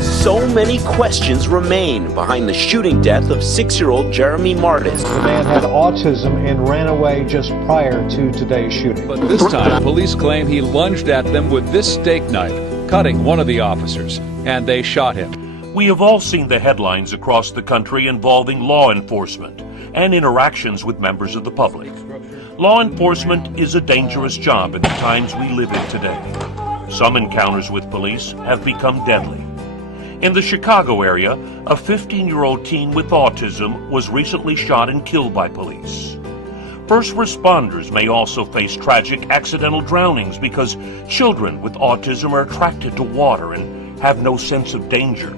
So many questions remain behind the shooting death of 6-year-old Jeremy Martis. The man had autism and ran away just prior to today's shooting. But this time, police claim he lunged at them with this steak knife, cutting one of the officers, and they shot him. We have all seen the headlines across the country involving law enforcement and interactions with members of the public. Law enforcement is a dangerous job in the times we live in today. Some encounters with police have become deadly. In the Chicago area, a 15-year-old teen with autism was recently shot and killed by police. First responders may also face tragic accidental drownings because children with autism are attracted to water and have no sense of danger.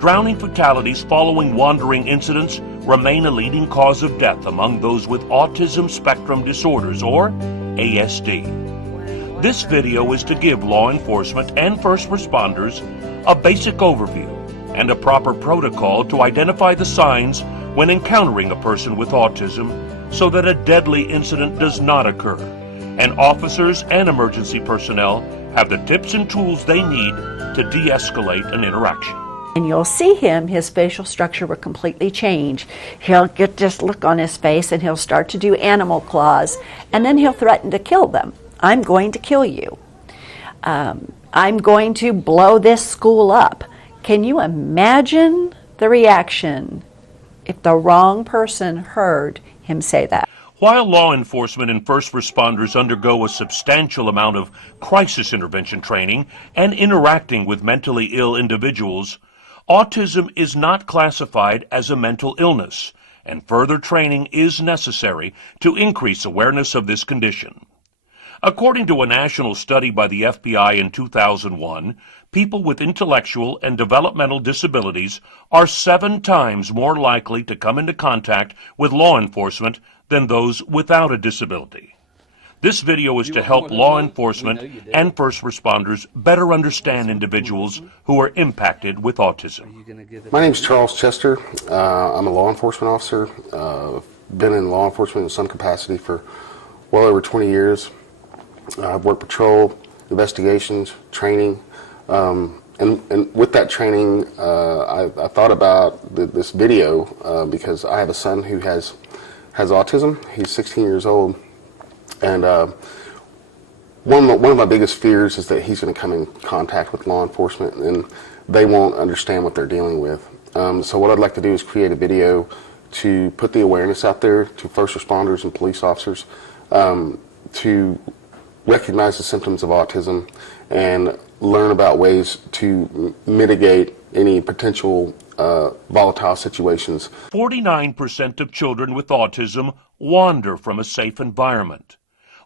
Drowning fatalities following wandering incidents remain a leading cause of death among those with autism spectrum disorders, or ASD. This video is to give law enforcement and first responders a basic overview and a proper protocol to identify the signs when encountering a person with autism so that a deadly incident does not occur, and officers and emergency personnel have the tips and tools they need to de-escalate an interaction. And you'll see him, his facial structure will completely change. He'll get this look on his face and he'll start to do animal claws, and then he'll threaten to kill them. I'm going to kill you. I'm going to blow this school up. Can you imagine the reaction if the wrong person heard him say that? While law enforcement and first responders undergo a substantial amount of crisis intervention training and interacting with mentally ill individuals, autism is not classified as a mental illness, and further training is necessary to increase awareness of this condition. According to a national study by the FBI in 2001, people with intellectual and developmental disabilities are 7 times more likely to come into contact with law enforcement than those without a disability. This video is to help law enforcement and first responders better understand individuals who are impacted with autism. My name is Charles Chester. I'm a law enforcement officer. Been in law enforcement in some capacity for well over 20 years. I've worked patrol, investigations, training, and with that training, I thought about this video because I have a son who has autism. He's 16 years old, and one of my biggest fears is that he's going to come in contact with law enforcement and they won't understand what they're dealing with. So what I'd like to do is create a video to put the awareness out there to first responders and police officers to recognize the symptoms of autism and learn about ways to mitigate any potential volatile situations. 49% of children with autism wander from a safe environment.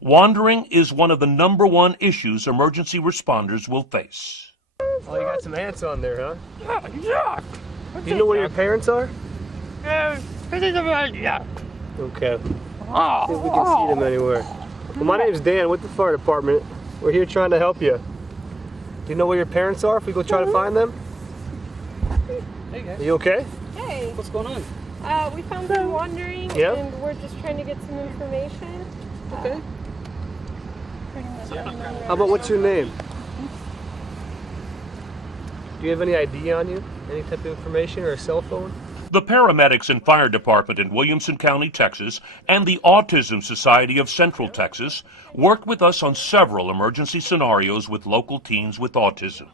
Wandering is one of the #1 issues emergency responders will face. Oh, you got some ants on there, huh? Yeah. Do you know where your parents are? Yeah. Okay. See if we can see them anywhere. Well, my name's Dan with the fire department. We're here trying to help you. Do you know where your parents are if we go try to find them? Hey guys. Are you okay? Hey. What's going on? We found them wandering, and we're just trying to get some information. Okay. Pretty much How about what's your name? Do you have any ID on you? Any type of information or a cell phone? The paramedics and fire department in Williamson County, Texas, and the Autism Society of Central Texas worked with us on several emergency scenarios with local teens with autism.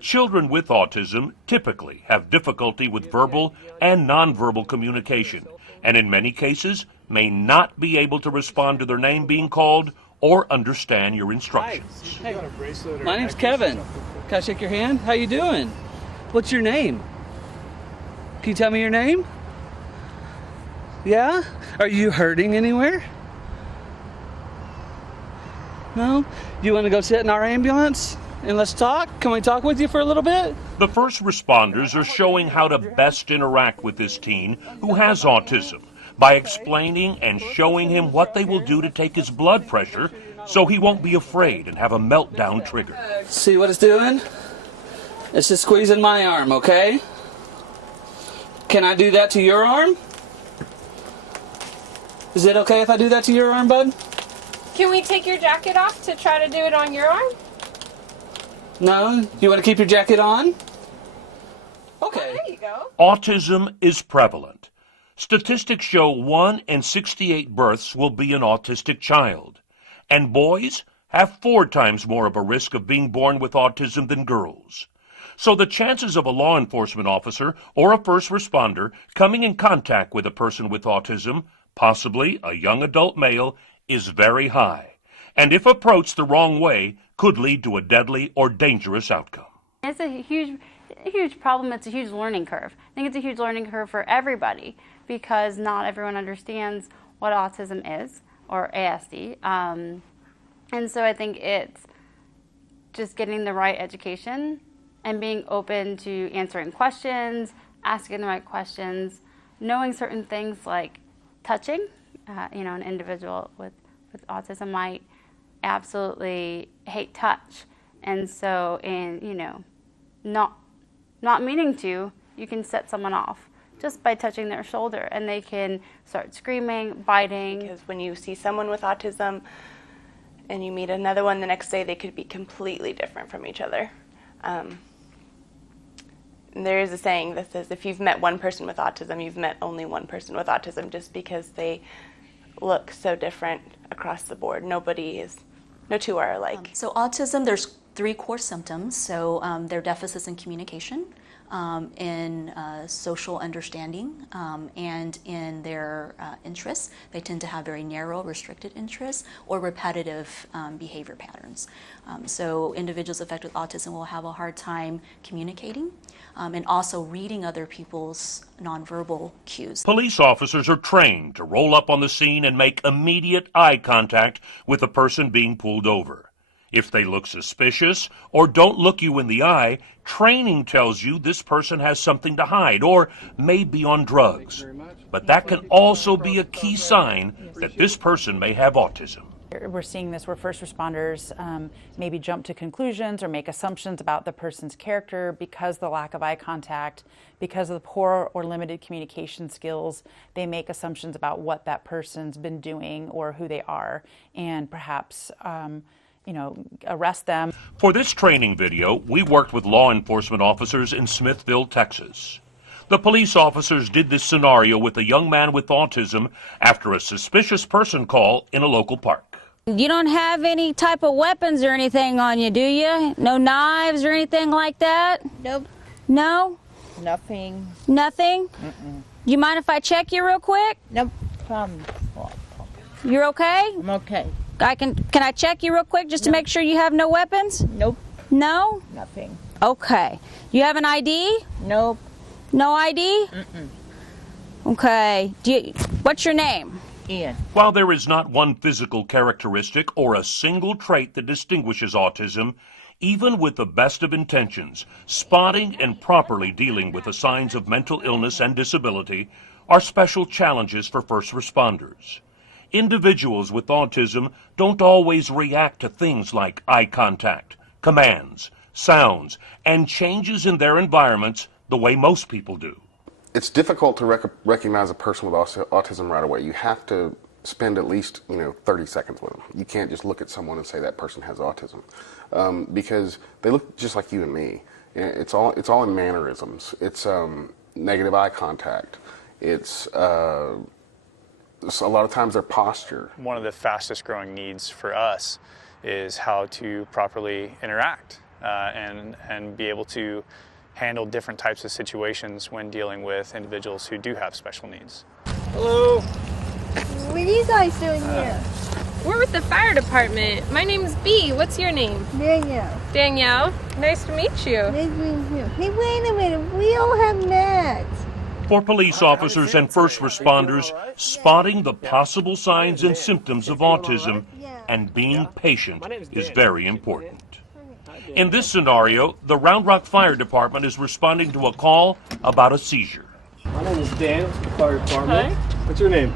Children with autism typically have difficulty with verbal and nonverbal communication, and in many cases may not be able to respond to their name being called or understand your instructions. Hey, my name's Kevin. Can I shake your hand? How you doing? What's your name? Can you tell me your name? Yeah? Are you hurting anywhere? No? You want to go sit in our ambulance and let's talk? Can we talk with you for a little bit? The first responders are showing how to best interact with this teen who has autism by explaining and showing him what they will do to take his blood pressure so he won't be afraid and have a meltdown trigger. See what it's doing? It's just squeezing my arm, okay? Can I do that to your arm? Is it okay if I do that to your arm, bud? Can we take your jacket off to try to do it on your arm? No? You want to keep your jacket on? Okay. There you go. Autism is prevalent. Statistics show 1 in 68 births will be an autistic child, and boys have 4 times more of a risk of being born with autism than girls. So the chances of a law enforcement officer or a first responder coming in contact with a person with autism, possibly a young adult male, is very high, and if approached the wrong way, could lead to a deadly or dangerous outcome. It's a huge problem. It's a huge learning curve. I think it's a huge learning curve for everybody because not everyone understands what autism is or ASD. And so I think it's just getting the right education and being open to answering questions, asking the right questions, knowing certain things like touching. An individual with autism might absolutely hate touch. And so, not meaning to, you can set someone off just by touching their shoulder, and they can start screaming, biting. Because when you see someone with autism and you meet another one the next day, they could be completely different from each other. There is a saying that says if you've met one person with autism, you've met only one person with autism, just because they look so different across the board. No two are alike. So autism, there's 3 core symptoms. So they're deficits in communication, in social understanding, and in their interests. They tend to have very narrow, restricted interests or repetitive behavior patterns. So individuals affected with autism will have a hard time communicating and also reading other people's nonverbal cues. Police officers are trained to roll up on the scene and make immediate eye contact with a person being pulled over. If they look suspicious or don't look you in the eye, training tells you this person has something to hide or may be on drugs. But that can also be a key sign that this person may have autism. We're seeing this where first responders maybe jump to conclusions or make assumptions about the person's character because of the lack of eye contact, because of the poor or limited communication skills. They make assumptions about what that person's been doing or who they are, and perhaps arrest them. For this training video, we worked with law enforcement officers in Smithville, Texas. The police officers did this scenario with a young man with autism after a suspicious person call in a local park. You don't have any type of weapons or anything on you, do you? No knives or anything like that? Nope. No? Nothing. Nothing? Mm-mm. You mind if I check you real quick? Nope. Problem. You're okay? I'm okay. Can I check you real quick just to make sure you have no weapons? Nope. No? Nothing. Okay. You have an ID? Nope. No ID? Mm-mm. Okay. What's your name? Ian. While there is not one physical characteristic or a single trait that distinguishes autism, even with the best of intentions, spotting and properly dealing with the signs of mental illness and disability are special challenges for first responders. Individuals with autism don't always react to things like eye contact, commands, sounds, and changes in their environments the way most people do. It's difficult to recognize a person with autism right away. You have to spend at least 30 seconds with them. You can't just look at someone and say that person has autism because they look just like you and me. It's all in mannerisms. It's negative eye contact. It's a lot of times their posture. One of the fastest growing needs for us is how to properly interact and be able to handle different types of situations when dealing with individuals who do have special needs. Hello. What are you guys doing here? We're with the fire department. My name's Bee. What's your name? Danielle. Danielle. Nice to meet you. Nice to meet you. Hey, wait a minute. We all have met. For police officers and first responders, spotting the possible signs and symptoms of autism and being patient is very important. In this scenario, the Round Rock Fire Department is responding to a call about a seizure. My name is Dan, the fire department. Hi. What's your name?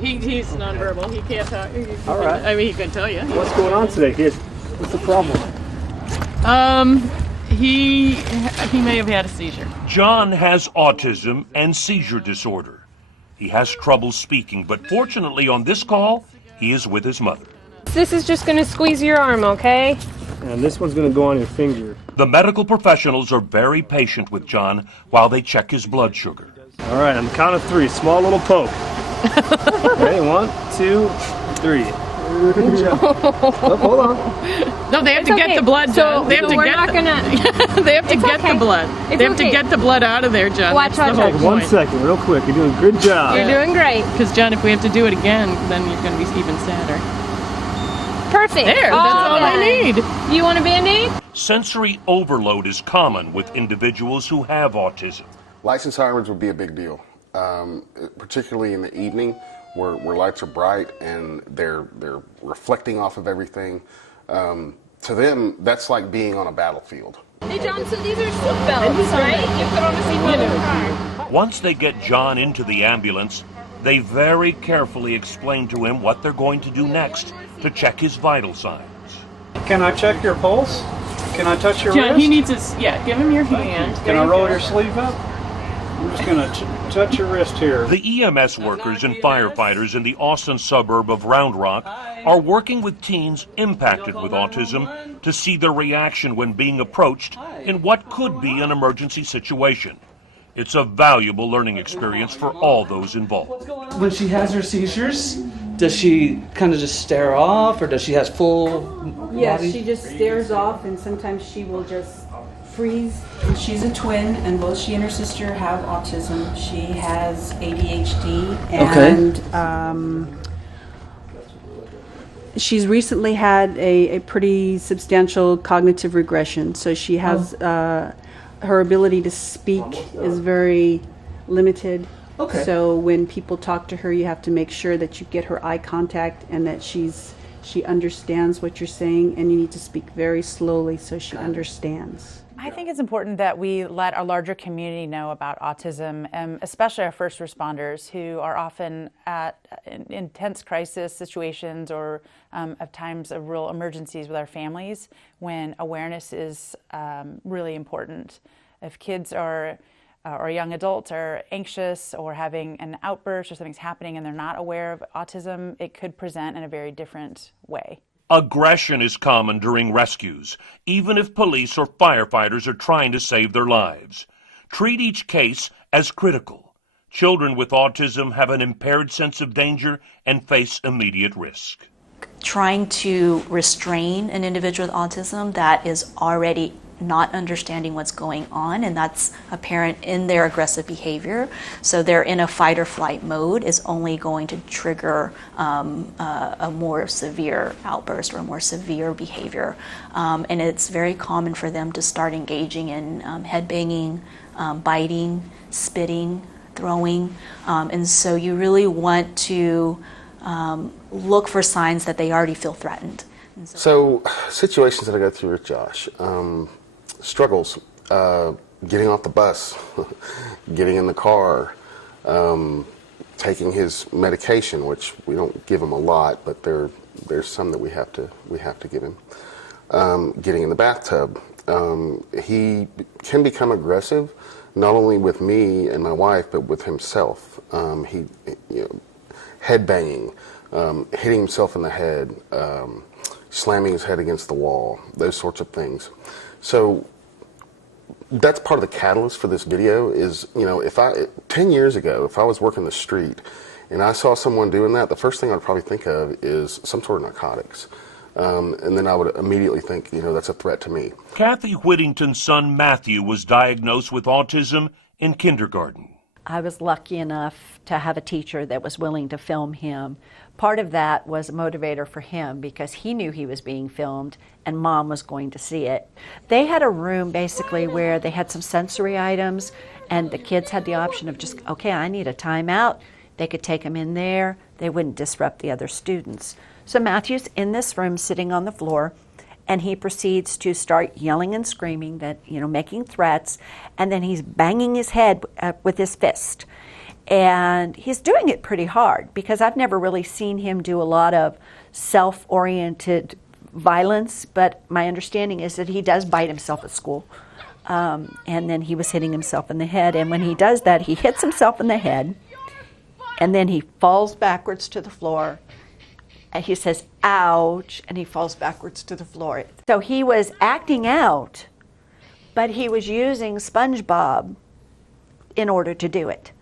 He's nonverbal. He can't talk. All right. I mean, he can tell you. What's going on today, kid? What's the problem? He may have had a seizure. John has autism and seizure disorder. He has trouble speaking, but fortunately on this call, he is with his mother. This is just going to squeeze your arm, okay? And this one's going to go on your finger. The medical professionals are very patient with John while they check his blood sugar. All right, on the count of 3, small little poke. Okay, 1, 2, 3. Good job. Oh, hold on. No, they have to get the blood, John. They have to get they have to get the blood. They have to get the blood out of there, John. Watch. 1 second, real quick. You're doing a good job. You're doing great. Because, John, if we have to do it again, then you're going to be even sadder. Perfect. There, that's all I need. You want a Band-Aid? Sensory overload is common with individuals who have autism. Lights and sirens would be a big deal, particularly in the evening where lights are bright and they're reflecting off of everything. To them, that's like being on a battlefield. Hey, John, so these are seat belts, right? You put on a seatbelt in the car. Once they get John into the ambulance, they very carefully explain to him what they're going to do next to check his vital signs. Can I check your pulse? Can I touch your John, wrist? he needs to, give him your hand. Can I roll your sleeve up? I'm just going to touch your wrist here. The EMS workers and firefighters in the Austin suburb of Round Rock are working with teens impacted with autism to see their reaction when being approached in what could be an emergency situation. It's a valuable learning experience for all those involved. When she has her seizures, does she kind of just stare off, or does she have full Yes, body? she just stares off, and sometimes she will just freeze. She's a twin, and both she and her sister have autism. She has ADHD, and she's recently had a pretty substantial cognitive regression. So she has her ability to speak is very limited. Okay. So when people talk to her, you have to make sure that you get her eye contact and that she understands what you're saying, and you need to speak very slowly so she understands. I think it's important that we let our larger community know about autism, especially our first responders who are often at intense crisis situations or at times of real emergencies with our families, when awareness is really important. If kids or young adults are anxious or having an outburst or something's happening and they're not aware of autism, it could present in a very different way. Aggression is common during rescues, even if police or firefighters are trying to save their lives. Treat each case as critical. Children with autism have an impaired sense of danger and face immediate risk. Trying to restrain an individual with autism that is already not understanding what's going on, and that's apparent in their aggressive behavior. So they're in a fight or flight mode is only going to trigger a more severe outburst or a more severe behavior. And it's very common for them to start engaging in headbanging, biting, spitting, throwing. And so you really want to look for signs that they already feel threatened. So situations that I go through with Josh, struggles, getting off the bus, getting in the car, taking his medication, which we don't give him a lot, but there's some that we have to give him. Getting in the bathtub, he can become aggressive, not only with me and my wife, but with himself. Head banging, hitting himself in the head, slamming his head against the wall, those sorts of things. So that's part of the catalyst for this video is, 10 years ago, if I was working the street and I saw someone doing that, the first thing I'd probably think of is some sort of narcotics. And then I would immediately think, that's a threat to me. Kathy Whittington's son Matthew was diagnosed with autism in kindergarten. I was lucky enough to have a teacher that was willing to film him. Part of that was a motivator for him because he knew he was being filmed and Mom was going to see it. They had a room basically where they had some sensory items and the kids had the option of just, okay, I need a timeout. They could take him in there. They wouldn't disrupt the other students. So Matthew's in this room sitting on the floor, and he proceeds to start yelling and screaming, that making threats, and then he's banging his head with his fist. And he's doing it pretty hard because I've never really seen him do a lot of self-oriented violence, but my understanding is that he does bite himself at school. And then he was hitting himself in the head, and when he does that, he hits himself in the head, and then he falls backwards to the floor, and he says, ouch, and he falls backwards to the floor. So he was acting out, but he was using SpongeBob in order to do it.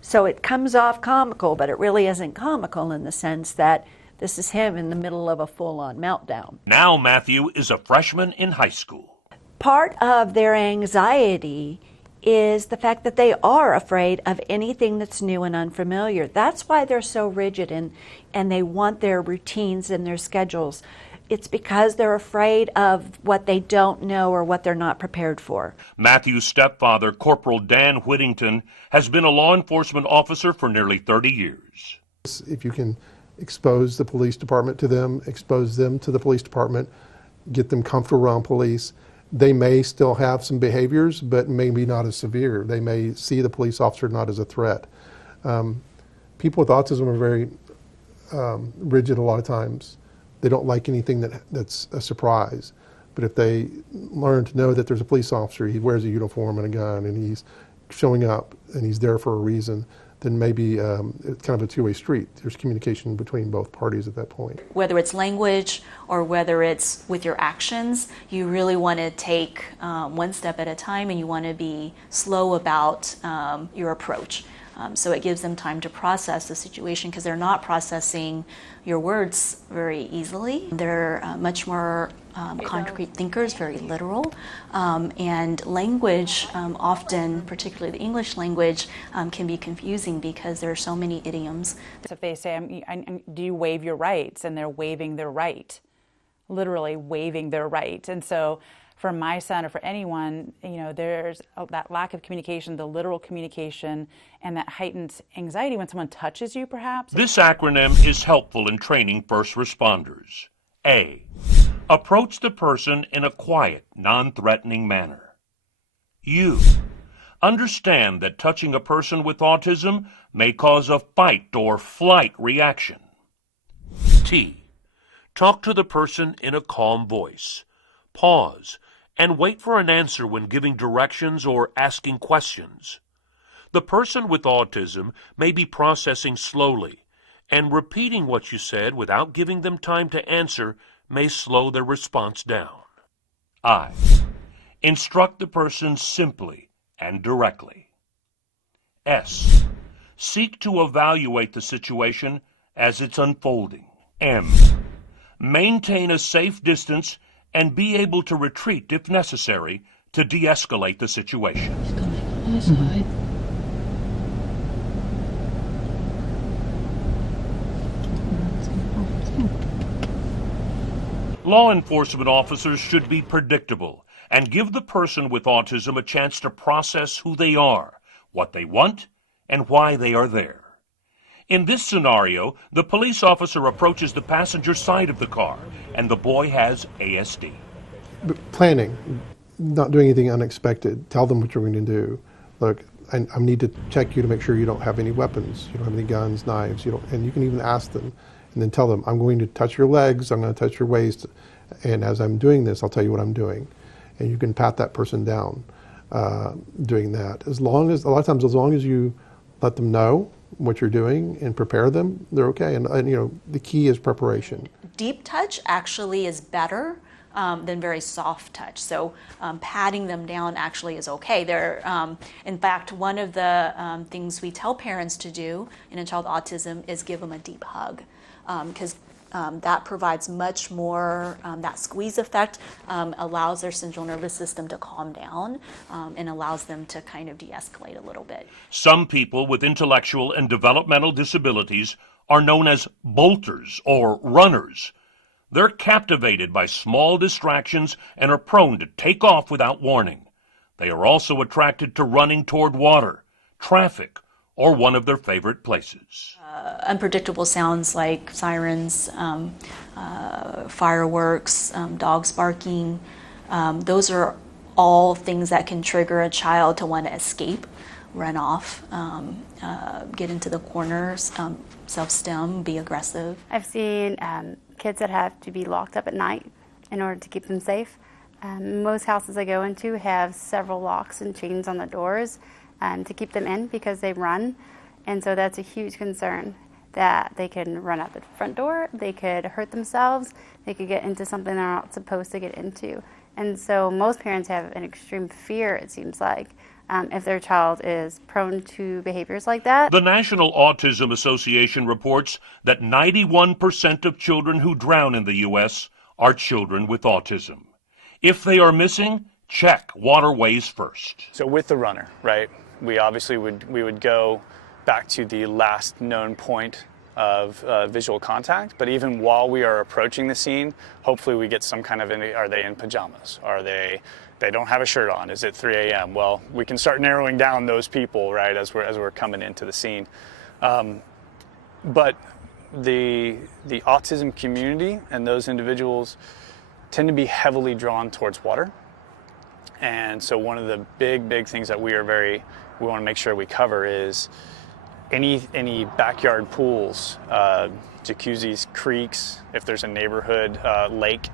So it comes off comical, but it really isn't comical in the sense that this is him in the middle of a full-on meltdown. Now Matthew is a freshman in high school. Part of their anxiety is the fact that they are afraid of anything that's new and unfamiliar. That's why they're so rigid and they want their routines and their schedules. It's because they're afraid of what they don't know or what they're not prepared for. Matthew's stepfather, Corporal Dan Whittington, has been a law enforcement officer for nearly 30 years. If you can expose the police department to them, expose them to the police department, get them comfortable around police, they may still have some behaviors, but maybe not as severe. They may see the police officer not as a threat. People with autism are very rigid a lot of times. They don't like anything that's a surprise. But if they learn to know that there's a police officer, he wears a uniform and a gun, and he's showing up, and he's there for a reason, then maybe it's kind of a two-way street. There's communication between both parties at that point. Whether it's language or whether it's with your actions, you really want to take one step at a time, and you want to be slow about your approach. So it gives them time to process the situation because they're not processing your words very easily. They're much more concrete thinkers, very literal. And language, often, particularly the English language, can be confusing because there are so many idioms. So if they say, do you waive your rights? And they're waiving their right, literally waiving their right. And so for my son or for anyone, there's that lack of communication, the literal communication, and that heightened anxiety when someone touches you, perhaps. This acronym is helpful in training first responders. A. Approach the person in a quiet, non-threatening manner. U. Understand that touching a person with autism may cause a fight or flight reaction. T. Talk to the person in a calm voice. Pause and wait for an answer when giving directions or asking questions. The person with autism may be processing slowly, and repeating what you said without giving them time to answer may slow their response down. I. Instruct the person simply and directly. S. Seek to evaluate the situation as it's unfolding. M. Maintain a safe distance and be able to retreat if necessary to de-escalate the situation. Law enforcement officers should be predictable and give the person with autism a chance to process who they are, what they want, and why they are there. In this scenario, the police officer approaches the passenger side of the car, and the boy has ASD. But planning, not doing anything unexpected. Tell them what you're going to do. Look, I need to check you to make sure you don't have any weapons, you don't have any guns, knives, and you can even ask them, and then tell them, I'm going to touch your legs, I'm going to touch your waist, and as I'm doing this, I'll tell you what I'm doing. And you can pat that person down doing that. A lot of times, as long as you let them know what you're doing and prepare them, they're okay. And the key is preparation. Deep touch actually is better than very soft touch. So patting them down actually is okay. In fact, one of the things we tell parents to do in a child with autism is give them a deep hug, because that provides much more, that squeeze effect allows their central nervous system to calm down and allows them to kind of de-escalate a little bit. Some people with intellectual and developmental disabilities are known as bolters or runners. They're captivated by small distractions and are prone to take off without warning. They are also attracted to running toward water, traffic, or one of their favorite places. Unpredictable sounds like sirens, fireworks, dogs barking, those are all things that can trigger a child to want to escape, run off, get into the corners, self-stem, be aggressive. I've seen kids that have to be locked up at night in order to keep them safe. Most houses I go into have several locks and chains on the doors to keep them in because they run, and so that's a huge concern. that they can run out the front door, they could hurt themselves, they could get into something they're not supposed to get into. And so most parents have an extreme fear, it seems like, if their child is prone to behaviors like that. The National Autism Association reports that 91% of children who drown in the U.S. are children with autism. If they are missing, check waterways first. So with the runner, right, we obviously would go back to the last known point of visual contact, but even while we are approaching the scene, hopefully we get some kind of, are they in pajamas? Are they don't have a shirt on? Is it 3 a.m.? Well, we can start narrowing down those people, right, as we're coming into the scene. But the autism community and those individuals tend to be heavily drawn towards water. And so one of the big things that we want to make sure we cover is any backyard pools, jacuzzis, creeks, if there's a neighborhood lake,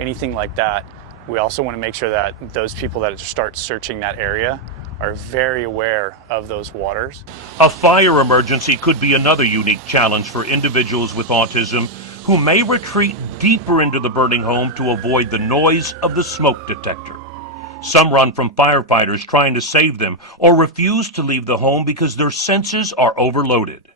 anything like that. We also want to make sure that those people that start searching that area are very aware of those waters. A fire emergency could be another unique challenge for individuals with autism who may retreat deeper into the burning home to avoid the noise of the smoke detector. Some run from firefighters trying to save them or refuse to leave the home because their senses are overloaded.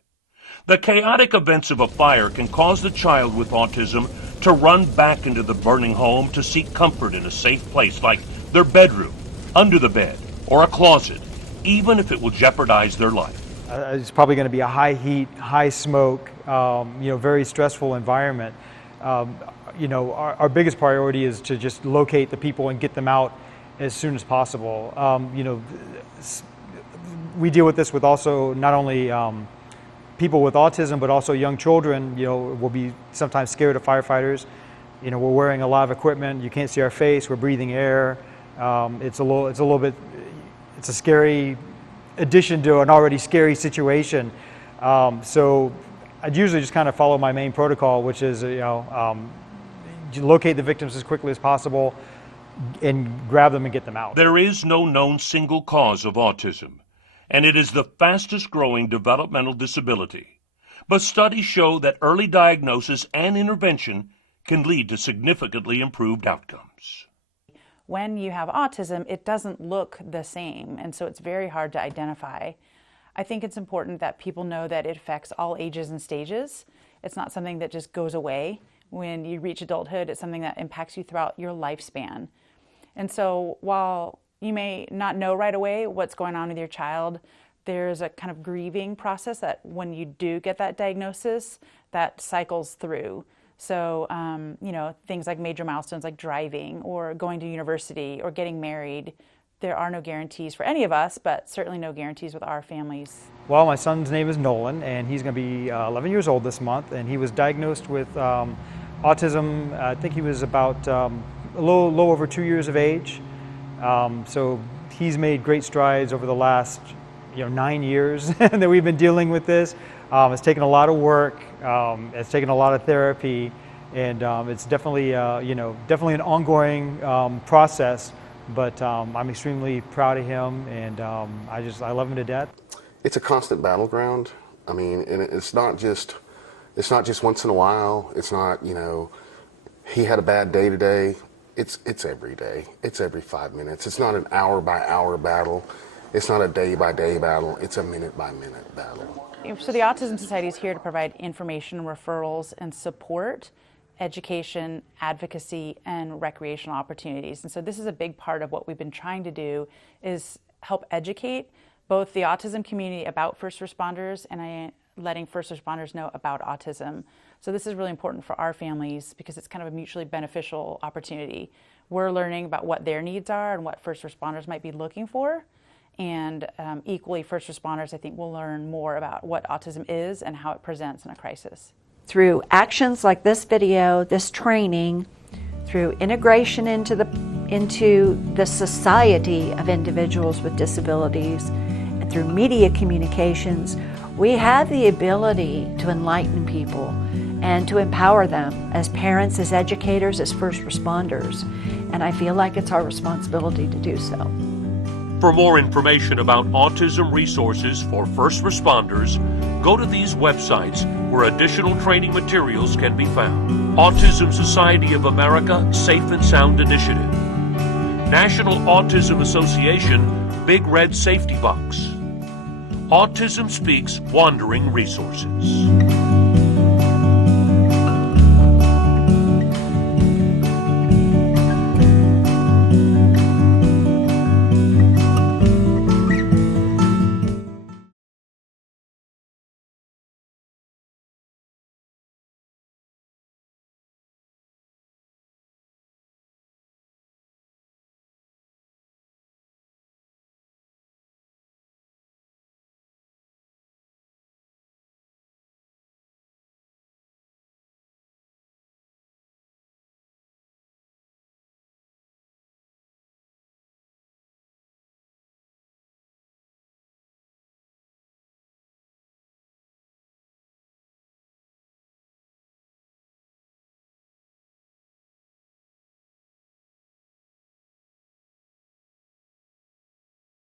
The chaotic events of a fire can cause the child with autism to run back into the burning home to seek comfort in a safe place like their bedroom, under the bed, or a closet, even if it will jeopardize their life. It's probably going to be a high heat, high smoke, very stressful environment. Our biggest priority is to just locate the people and get them out as soon as possible. We deal with this with also not only people with autism, but also young children, will be sometimes scared of firefighters. We're wearing a lot of equipment. You can't see our face. We're breathing air. It's a scary addition to an already scary situation. So I'd usually just kind of follow my main protocol, which is, locate the victims as quickly as possible and grab them and get them out. There is no known single cause of autism, and it is the fastest growing developmental disability. But studies show that early diagnosis and intervention can lead to significantly improved outcomes. When you have autism, it doesn't look the same, and so it's very hard to identify. I think it's important that people know that it affects all ages and stages. It's not something that just goes away when you reach adulthood. It's something that impacts you throughout your lifespan. And so while you may not know right away what's going on with your child, there's a kind of grieving process that when you do get that diagnosis, that cycles through. So, things like major milestones like driving or going to university or getting married, there are no guarantees for any of us, but certainly no guarantees with our families. Well, my son's name is Nolan, and he's going to be 11 years old this month, and he was diagnosed with autism. I think he was about a little over 2 years of age. So he's made great strides over the last 9 years that we've been dealing with this. It's taken a lot of work. It's taken a lot of therapy, and it's definitely definitely an ongoing process. But I'm extremely proud of him, and I love him to death. It's a constant battleground. I mean, and it's not just once in a while. It's not he had a bad day today. It's every day. It's every 5 minutes. It's not an hour by hour battle. It's not a day by day battle. It's a minute by minute battle. So the Autism Society is here to provide information, referrals, and support, education, advocacy, and recreational opportunities. And so this is a big part of what we've been trying to do is help educate both the autism community about first responders and letting first responders know about autism. So this is really important for our families because it's kind of a mutually beneficial opportunity. We're learning about what their needs are and what first responders might be looking for. And equally, first responders, I think, will learn more about what autism is and how it presents in a crisis. Through actions like this video, this training, through integration into the society of individuals with disabilities, and through media communications, we have the ability to enlighten people and to empower them as parents, as educators, as first responders. And I feel like it's our responsibility to do so. For more information about autism resources for first responders, go to these websites where additional training materials can be found. Autism Society of America Safe and Sound Initiative. National Autism Association Big Red Safety Box. Autism Speaks Wandering Resources.